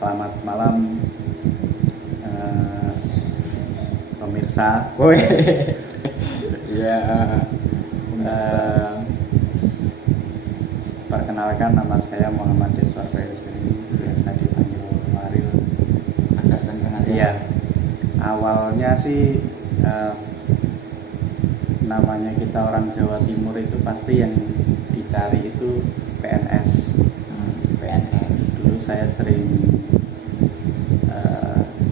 Selamat malam pemirsa. Woi. Ya. Perkenalkan, nama saya Muhammad Deswar Bayusri, biasa dipanggil Waril. Agak kencang aja. Iya. Awalnya sih namanya kita orang Jawa Timur itu pasti yang dicari itu PNS. PNS. Dulu saya sering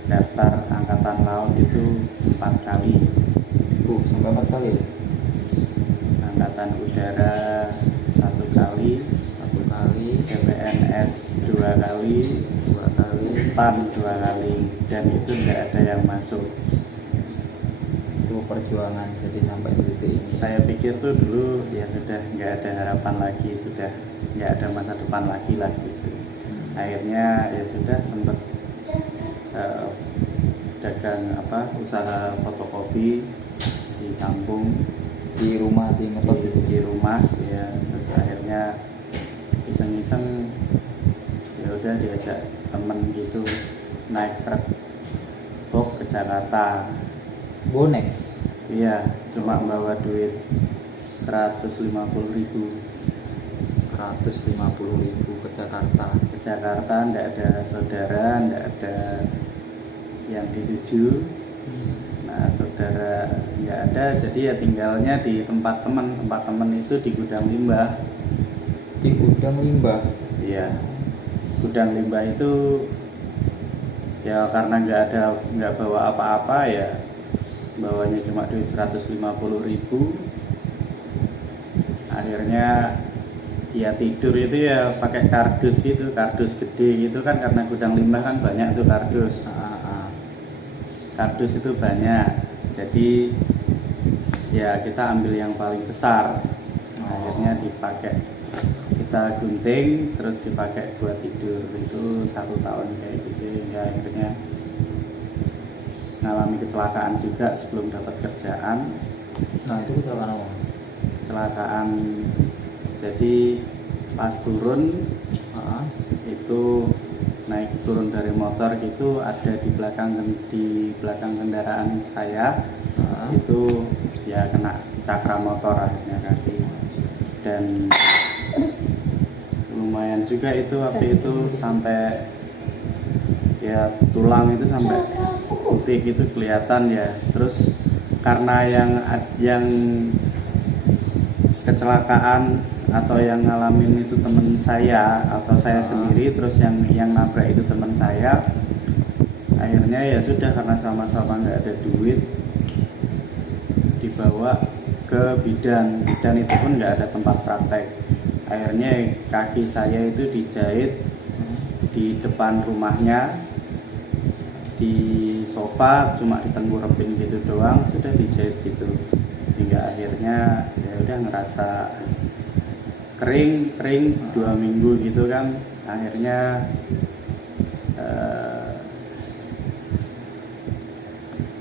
daftar angkatan laut itu 4 kali. Sampai 4 kali. Angkatan udara 1 kali, CPNS 2 kali, STAN 2 kali, dan itu tidak ada yang masuk. Itu perjuangan jadi sampai titik ini. Saya pikir tuh dulu ya sudah nggak ada harapan lagi, sudah nggak ada masa depan lagi lah gitu. Akhirnya ya sudah sempat dagang usaha fotokopi di kampung, Di rumah di ngetos itu. di rumah ya. Terus akhirnya iseng-iseng ya udah diajak temen gitu naik truk box ke Jakarta. Bonek. Iya, cuma bawa duit 150.000 ke Jakarta. ke Jakarta. Nggak ada saudara, nggak ada yang dituju. Nah, saudara nggak ada, jadi ya tinggalnya di tempat teman itu di gudang limbah. Di gudang limbah. Iya, gudang limbah itu ya karena nggak bawa apa-apa ya, bawanya cuma duit 150.000. Akhirnya ya tidur itu ya pakai kardus gitu, kardus gede gitu kan, karena gudang limbah kan banyak tuh kardus. Kardus itu banyak, jadi ya kita ambil yang paling besar. Akhirnya dipakai, kita gunting terus dipakai buat tidur. Itu 1 tahun kayak gitu ya. Akhirnya ngalami kecelakaan juga sebelum dapat kerjaan. Nah, itu kecelakaan apa? Kecelakaan, jadi pas turun itu turun dari motor gitu, ada di belakang kendaraan saya itu ya kena cakra motor akhirnya kaki, dan lumayan juga itu waktu itu sampai ya tulang itu sampai putih gitu kelihatan ya. Terus karena yang kecelakaan atau yang ngalamin itu teman saya atau saya sendiri, terus yang nabrak itu teman saya. Akhirnya ya sudah, karena sama-sama nggak ada duit, dibawa ke bidan itu pun nggak ada tempat praktek. Akhirnya kaki saya itu dijahit di depan rumahnya, di sofa, cuma ditengkurepin gitu doang, sudah dijahit gitu. Hingga akhirnya ya udah ngerasa kering 2 minggu gitu kan. Akhirnya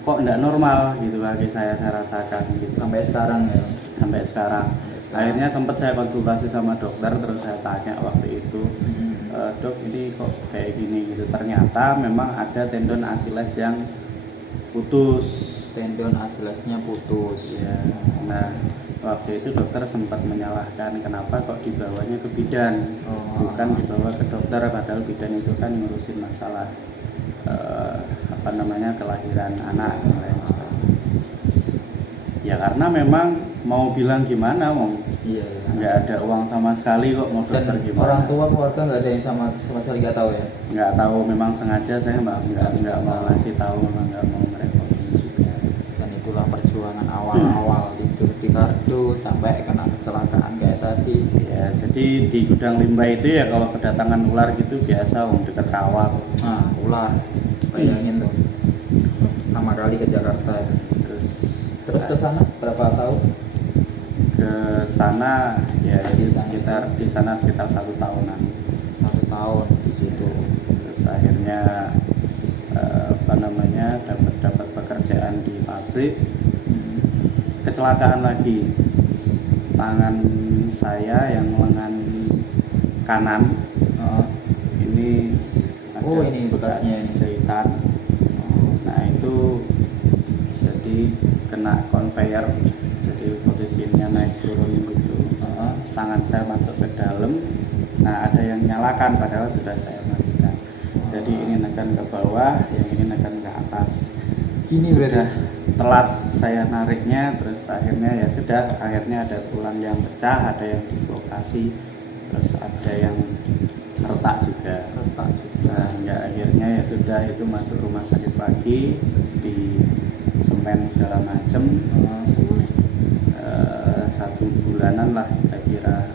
kok enggak normal gitu kaki saya rasakan gitu. Sampai sekarang ya. Sampai sekarang. Akhirnya sempat saya konsultasi sama dokter, terus saya tanya waktu itu, dok ini kok kayak gini gitu. Ternyata memang ada tendon Achilles yang putus. Tendon Achillesnya putus. Ya. Nah, waktu itu dokter sempat menyalahkan kenapa kok dibawanya ke bidan, bukan dibawa ke dokter, padahal bidan itu kan ngurusin masalah kelahiran anak dan lain sebagainya. Ya karena memang mau bilang gimana, Iya. nggak ada uang sama sekali kok, mau dokter Dan gimana. orang tua keluarga nggak ada yang sama sekali nggak tahu ya. Nggak tahu, memang sengaja saya nggak mau ngasih tahu, memang nggak mau merepotin juga. Dan itulah perjuangan awal-awal tidur di kardus sampai kena kecelakaan kayak tadi. Ya, jadi di gudang limbah itu ya kalau kedatangan ular gitu biasa, deket rawa. Nah, ular. Bayangin tuh. Pertama kali ke Jakarta ya. Terus ke sana berapa tahun? Ke sana ya sekitar 1 tahunan. 1 tahun di situ. Terus akhirnya dapat pekerjaan di pabrik. Kecelakaan lagi, tangan saya yang lengan kanan ini Oh, ada ini bekas bekasnya ini. jahitan. Nah itu jadi kena conveyor, jadi posisinya naik turun gitu. Tangan saya masuk ke dalam. Nah ada yang nyalakan padahal sudah saya matikan. Jadi ini nekan ke bawah, yang ini nekan ke atas. Gini Sudah berarti. telat saya nariknya, terus akhirnya ya sudah, akhirnya ada tulang yang pecah, ada yang dislokasi, terus ada yang retak juga. Retak juga. Nah, hingga akhirnya ya sudah itu masuk rumah sakit lagi, terus di semen segala macem. 1 bulanan lah kira-kira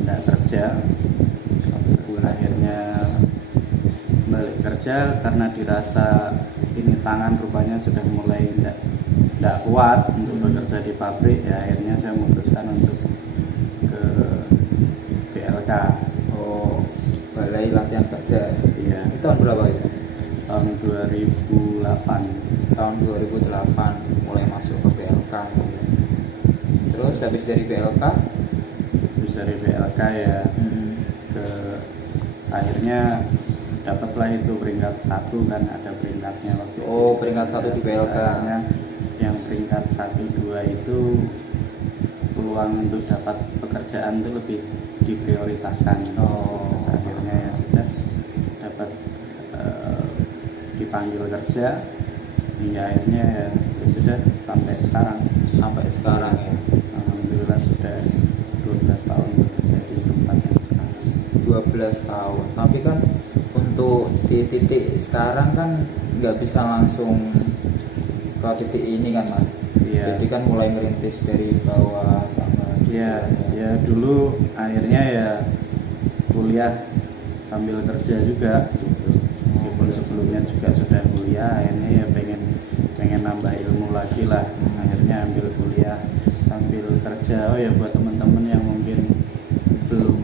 tidak kerja. Akhirnya balik kerja karena dirasa ini tangan rupanya sudah mulai tidak kuat untuk bekerja di pabrik, ya akhirnya saya memutuskan untuk ke BLK. Oh, Balai Latihan Kerja. Iya, Itu tahun berapa itu? tahun 2008. Tahun 2008 mulai masuk ke BLK. Terus habis dari BLK? Habis dari BLK ya ke akhirnya dapatlah itu peringkat 1 kan, ada peringkatnya waktu itu. Oh, peringkat 1 di BLK. Akhirnya yang peringkat 1, 2 itu peluang untuk dapat pekerjaan itu lebih diprioritaskan. Oh. Terus akhirnya ya sudah dapat dipanggil kerja, hingga akhirnya ya sudah sampai sekarang. Sampai sekarang ya. Alhamdulillah sudah 12 tahun bekerja di tempat yang sekarang. 12 tahun. Tapi kan untuk di titik sekarang kan nggak bisa langsung ke titik ini kan Mas. Iya. Jadi kan mulai merintis dari bawah. Ya dulu akhirnya ya kuliah sambil kerja juga gitu. Meskipun sebelumnya juga sudah kuliah, akhirnya ya pengen nambah ilmu lagi lah. Akhirnya ambil kuliah sambil kerja. Oh ya, buat teman-teman yang mungkin belum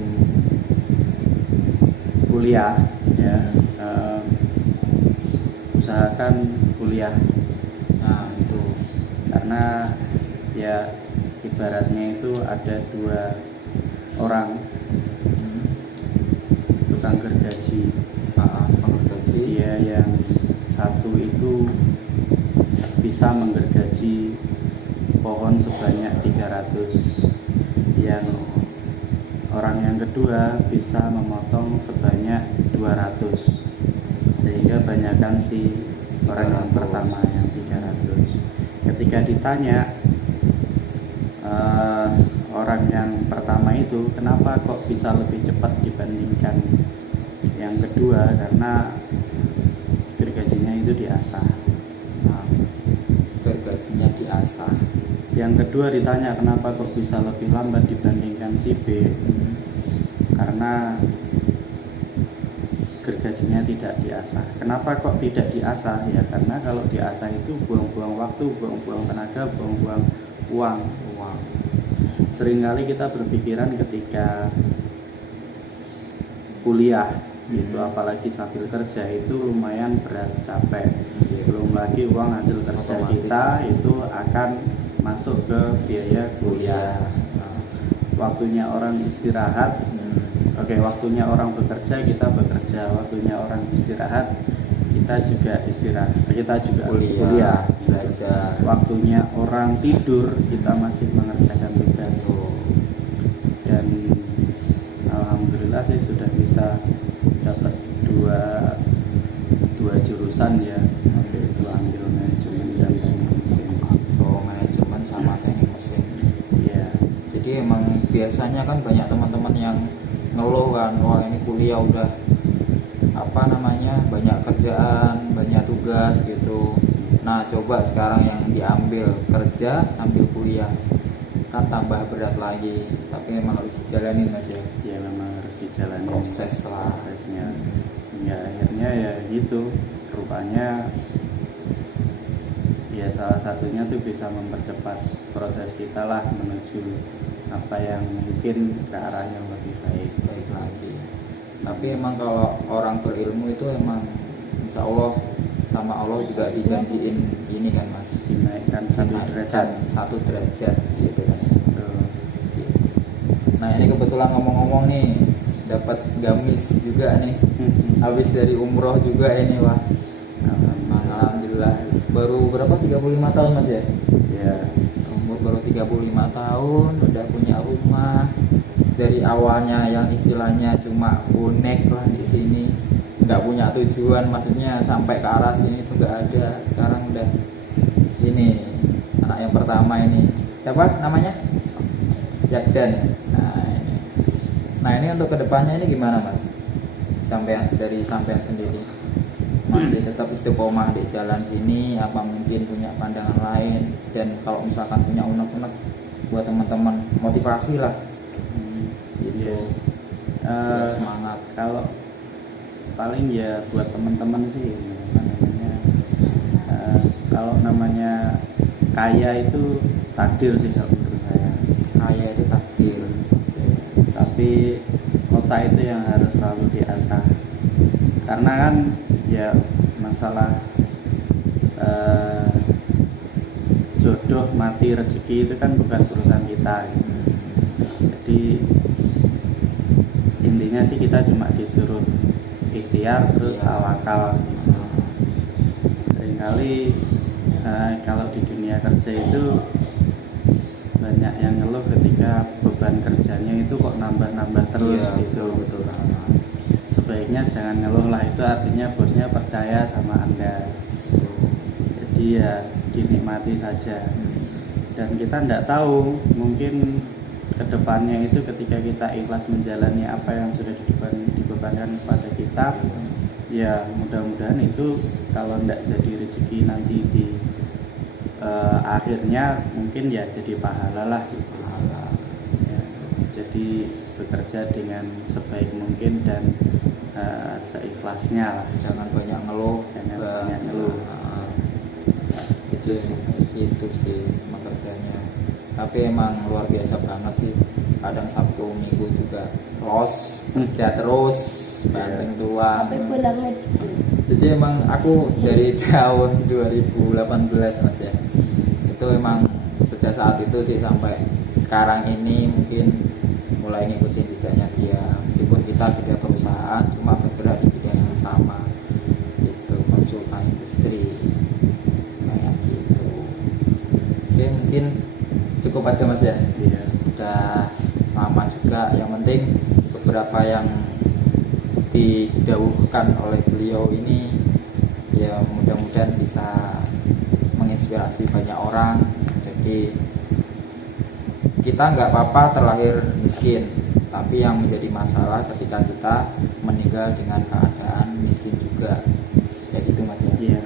kuliah ya, usahakan kuliah. Nah itu. Karena ya ibaratnya itu ada 2 orang tukang gergaji. Menggergaji. Dia yang satu itu bisa menggergaji pohon sebanyak 300, yang orang yang kedua bisa memotong sebanyak 200, sehingga banyakkan si orang yang pertama yang 300. Ketika ditanya orang yang pertama itu kenapa kok bisa lebih cepat dibandingkan yang kedua, karena gergajinya itu diasah. Gergajinya diasah. Yang kedua ditanya kenapa kok bisa lebih lambat dibandingkan si B, karena gergajinya tidak diasah. Kenapa kok tidak diasah? Ya karena kalau diasah itu buang-buang waktu, buang-buang tenaga, buang-buang uang. Seringkali kita berpikiran ketika kuliah itu, apalagi sambil kerja, itu lumayan berat, capek. Belum lagi uang hasil kerja kita itu akan masuk ke biaya kuliah. Waktunya orang istirahat, waktunya orang bekerja, kita bekerja. Waktunya orang istirahat, kita juga istirahat. Kita juga kuliah, belajar. Waktunya orang tidur, kita masih mengerjakan tugas. Dan alhamdulillah saya sudah bisa dapat dua jurusan ya. Waktu itu ambil manajemen dan teknik mesin. Manajemen sama teknik mesin. Iya. Jadi emang biasanya kan banyak teman-teman yang ngeluh kan, wah ini kuliah udah banyak kerjaan, banyak tugas gitu. Nah coba sekarang yang diambil kerja sambil kuliah, kan tambah berat lagi. Tapi memang harus dijalanin Mas ya. Ya memang harus dijalani prosesnya. Ya akhirnya ya gitu, rupanya ya salah satunya tuh bisa mempercepat proses kita lah menuju apa yang mungkin ke arah yang lebih baik lagi. Tapi emang kalau orang berilmu itu emang insya Allah sama Allah juga dijanjiin ini kan Mas, dinaikkan 1 derajat gitu kan. Nah ini kebetulan ngomong-ngomong nih dapat gamis juga nih. Habis dari umroh juga ini, wah. Alhamdulillah. Baru berapa? 35 tahun Mas ya? Ya. Umur baru 35 tahun udah punya rumah. Dari awalnya yang istilahnya cuma bonek lah di sini, nggak punya tujuan, maksudnya sampai ke arah sini itu nggak ada. Sekarang udah ini anak yang pertama ini, siapa namanya? Yakdan. Nah ini untuk kedepannya ini gimana Mas? Dari sampean sendiri masih tetap istiqomah di jalan sini, apa mungkin punya pandangan lain? Dan kalau misalkan punya unek-unek buat teman-teman, motivasi lah gitu. Biar semangat. Kalau paling ya buat teman-teman sih apa namanya, kalau namanya kaya itu takdir sih kalau menurut saya. Kaya itu takdir, Tapi kota itu yang harus selalu diasah, karena kan ya masalah jodoh mati rezeki itu kan bukan urusan kita gitu. Jadi intinya sih kita cuma disuruh ikhtiar terus tawakal gitu. Seringkali kalau di dunia kerja itu banyak yang ngeluh ketika beban kerjanya itu kok nambah-nambah terus gitu. Betul. Sebaiknya jangan ngeluh lah, itu artinya bosnya percaya sama Anda. Jadi ya dinikmati saja. Dan kita tidak tahu, mungkin kedepannya itu ketika kita ikhlas menjalani apa yang sudah dibebankan kepada kita, ya mudah-mudahan itu kalau tidak jadi rezeki nanti di akhirnya mungkin ya jadi pahala lah gitu. Ya, jadi bekerja dengan sebaik mungkin dan seikhlasnya lah. Jangan banyak ngeluh. Jadi gitu sih kerjanya. Tapi emang luar biasa banget sih. Kadang Sabtu Minggu juga los, kerja terus, banting tuang. Sampai pulangnya juga. Jadi emang aku dari tahun 2018 Mas ya, itu emang sejak saat itu sih sampai sekarang ini mungkin mulai ngikutin jejaknya dia. Meskipun kita beda perusahaan, cuma bergerak di bidang yang sama, itu konsultan industri kayak gitu. Oke, mungkin cukup aja Mas ya. Iya. Udah lama juga, yang penting beberapa yang didahulukan oleh beliau ini ya mudah-mudahan bisa menginspirasi banyak orang. Jadi kita nggak apa-apa terlahir miskin, tapi yang menjadi masalah ketika kita meninggal dengan keadaan miskin juga, kayak gitu Mas ya. Iya.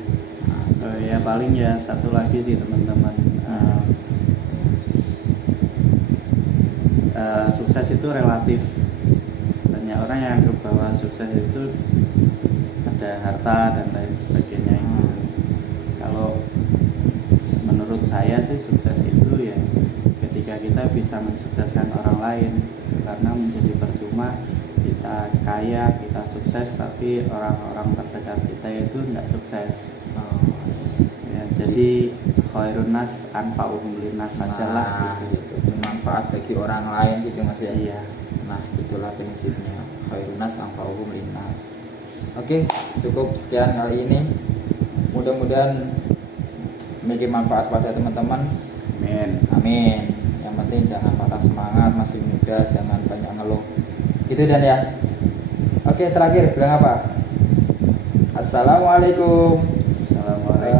Ya paling ya satu lagi sih teman-teman, sukses itu relatif. Banyak orang yang anggap bahwa sukses itu ada harta dan lain sebagainya. Kalau menurut saya sih sukses itu ya ketika kita bisa mensukseskan orang lain, karena menjadi percuma kita kaya, kita sukses tapi orang-orang terdekat kita itu tidak sukses. Ya, jadi khairun nas anfa'uhum linnas sajalah gitu. Bermanfaat bagi orang lain gitu Mas ya. Iya. Nah, itulah prinsipnya. Khairun nas anfa'uhum linnas. Oke, cukup sekian kali ini. Mudah-mudahan memiliki manfaat pada teman-teman. Amin. Yang penting jangan patah semangat, masih muda, jangan banyak ngeluh. Gitu dan ya. Oke, terakhir bilang apa? Assalamualaikum. Assalamualaikum.